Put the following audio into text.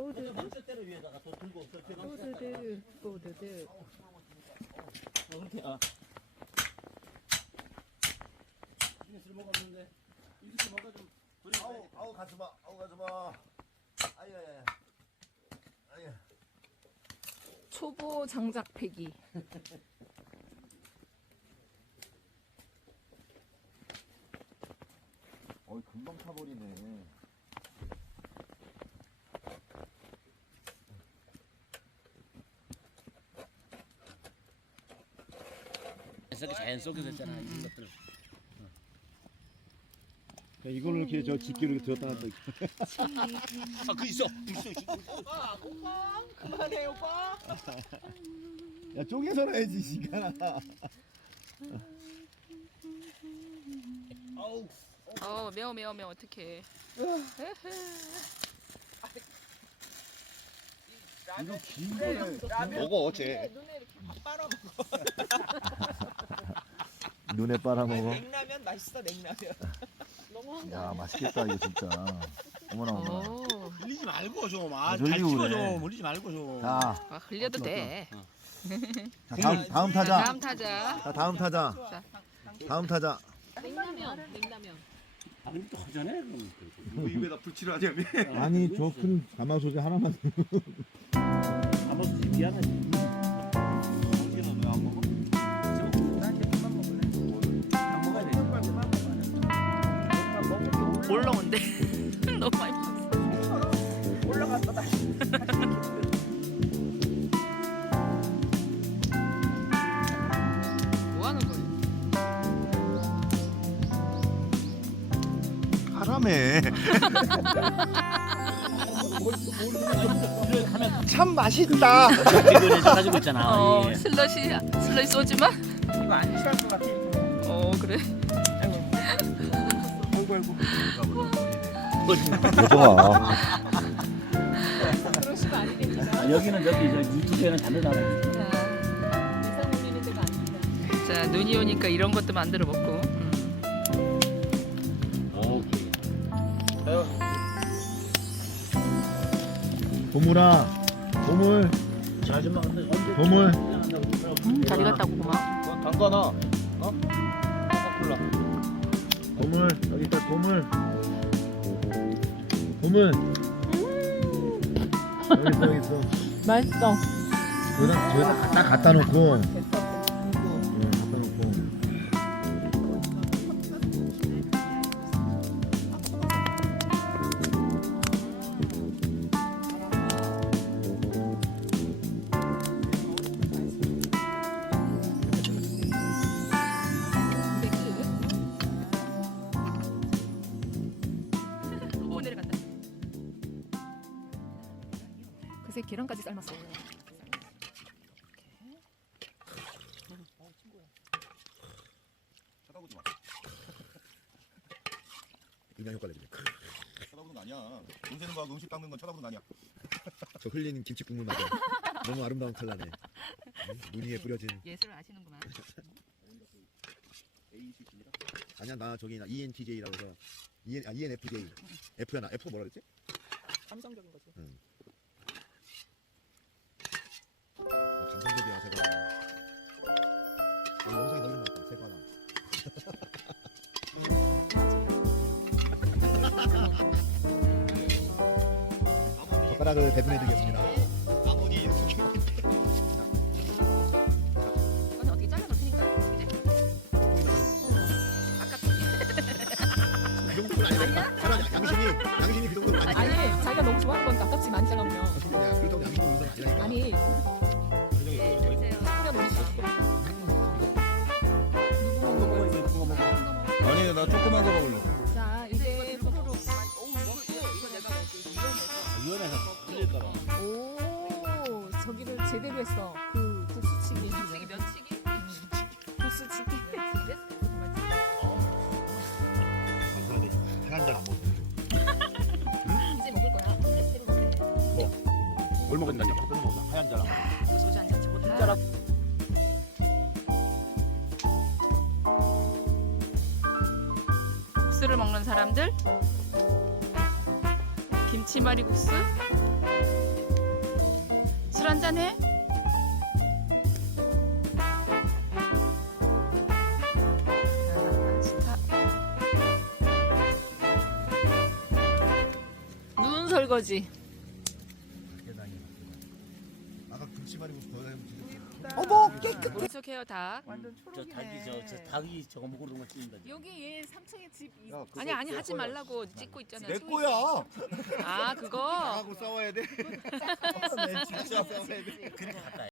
뽀드드 때려 위에다가 더 들고 뽀드드 뽀드드. 술 먹었는데 이렇게 먹어 좀. 아우 가지마. 아우 가지마. 아야야야. 아야. 초보 장작 패기. 어이 금방 타버리네. 자연 속에서 했잖아 이런 것들. 이걸로 이렇게 저 집기로 이렇게 들었다 놨다. 아그 있어. 오빠 그만해 오빠. 야 쪼개서 놔야지 시간. 아우. 매워 어떡해. 이거 긴 거를 먹어 어째. 눈에 이렇게 빨아먹어. 눈에 빨아먹어. 냉라면 맛있어 냉라면. 너무한 야 맛있겠다 이거 진짜. 어머나 어머나. 흘리지 말고 좀. 아, 잘 흘리고 찍어 그래. 좀. 흘리지 말고 좀. 자, 흘려도 돼. 자 다음 타자. 다음 타자. 자 다음 타자. 다음 타자. 냉라면. 아 근데 또 허전해 그럼. 뭐 입에다 불칠을 하냐며. 아니 저 큰 가마솥에 하나만. 아버지 미안하지. 당신은 왜 안 먹어? 난 이제 그만 먹을래. 안 먹어야 돼. 그만 먹을래. 올라온대. 너무 많이 먹었어. 올라갔어 다시. 뭐 하는 거예요? 하라매. 참 맛있다. 비교해서 가지고 있잖아. 예. 슬러시 쏘지마. 이거 안 취할 것 같아. 그래. 아이고 아이고. 좋아. 그러시면 안 됩니다. 아, 여기는 저기 저 유튜브에는 다르잖아. 이상 올리는 데가 아닙니다. 자, 눈이 오니까 이런 것도 만들어 먹고. 보물아. 보물. 아줌마 근데 언제 보물. 잘 익었다고 고마워. 담가 놔. 어? 콜라. 보물. 여기 있다 보물. 보물. 여기 있어. 맛있어. 저기다 딱 갖다 놓고. 갖다 놓고. 오 내려간다. 그새 계란까지 삶았어. 쳐다보지 마. 인간 효과 내주네. 쳐다보는 거 아니야. 돈 세는 거하고 음식 닦는 건 쳐다보는 거 아니야. 저 흘린 김치 국물 맛에 너무 아름다운 칼라네. 눈 위에 뿌려진. 예술을 아시는구만. 아니야 나 저기 나 ENTJ라고 해서 ENFJ. F야 나 F 뭐라 그랬지? 감성적인 거지. 감성적이야 제가. 영상에 넣는 것 같아 세과 하나. 젓가락을 배분해드리겠습니다. 이거는 어떻게 잘라놓을 테니까. 아깝지. 이 정도는 아니야. 차라리 양심이 그 정도는 아니야. 아니 자기가 너무 좋아하는 건 아깝지 많이 잘라면. 그렇다고 양심이 우선 아니라니까. 아니. 아니 나 조그만 거 먹을래. 자 이제 포도로. 위험해서 흘릴까봐. 오 저기를 제대로 했어. 그 국수치기. 국수치기 면치기. 국수치기. 한잔 안 먹어. 이제 먹을 거야. 뭘 먹었다냐? 하얀 잔 안 먹어. 소주 한 잔. 짜라. 국수를 먹는 사람들 김치말이 국수 술 한잔 해? 눈 설거지. 아까 김치말이고 더 하면 진짜. 어머 깨끗. 분석해요 다. 완전 저 초록이네. 닭이 저 닭이 저거 먹으러 온 거 찍는다. 여기 얘 3층에 집. 야, 그거 아니 내 하지 거야. 말라고 찍고 있잖아. 내 또 거야. 아 그거. 하고 싸워야 돼. 진짜 싸워야 돼. 그렇게 갔다